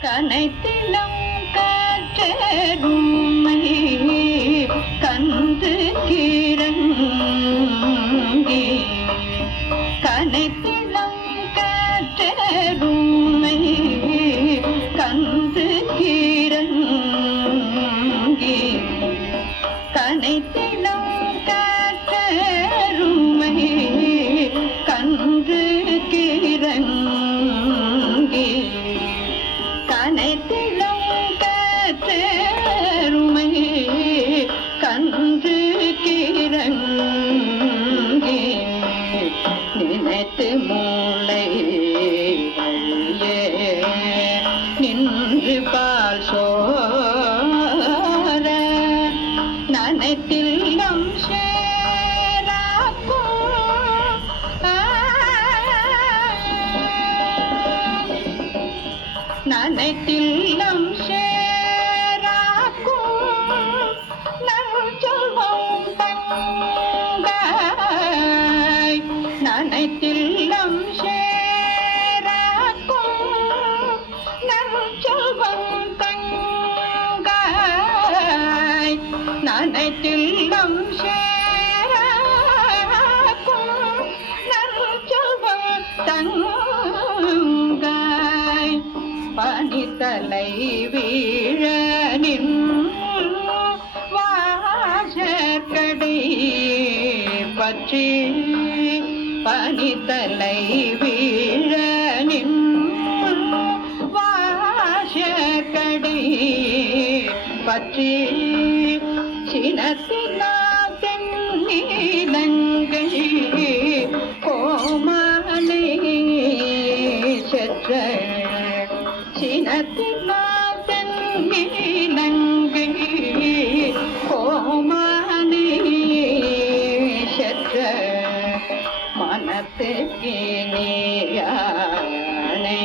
கனைத்திலம் காற்றருமை கந்து கிறங்கி கனைத்திலம் காற்றருமை கந்து கிறங்கி கனைத்திலம் காற்றருமை கந்து கிறங்கி கனைத்திலம் காற்றருமை கன்று கிறங்கி நினைத்து மூளை வழியே நின்று பால் சோர நனைத்தில்லம் நனைத்தில்லம் சேராக்கும் நல்சொல்வம் தங்காய் நனைத்தில்லம் சேராக்கும் நல்சொல்வம் தங்காய் நனைத்தில்லம் சேராக்கும் நல்சொல்வம் தங்காய் பனித்தலை வீழ வாசற்கடை பற்றி பனித்தலை வீழ வாசற்கடை பற்றி சினத்தினால் தென்னிலங்கை கோமானை செற்ற சினத்தினால் தென்னிலங்கை கோமானை செற்ற மனத்துக்கு நீயானை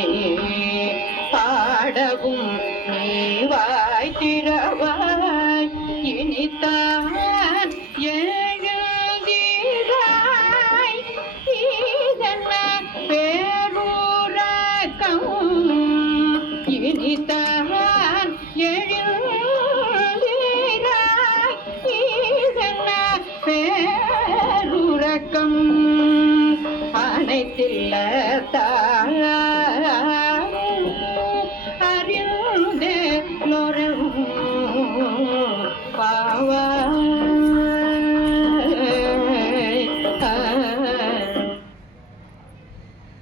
பாடவும் நீ வாய் திறவாய் இனித்தான் எழுதிராய் இதென்ன பேரூரகம் இனித்தான் எழுதிராய் இதென்ன பேருறக்கம் அனைத்தில்ல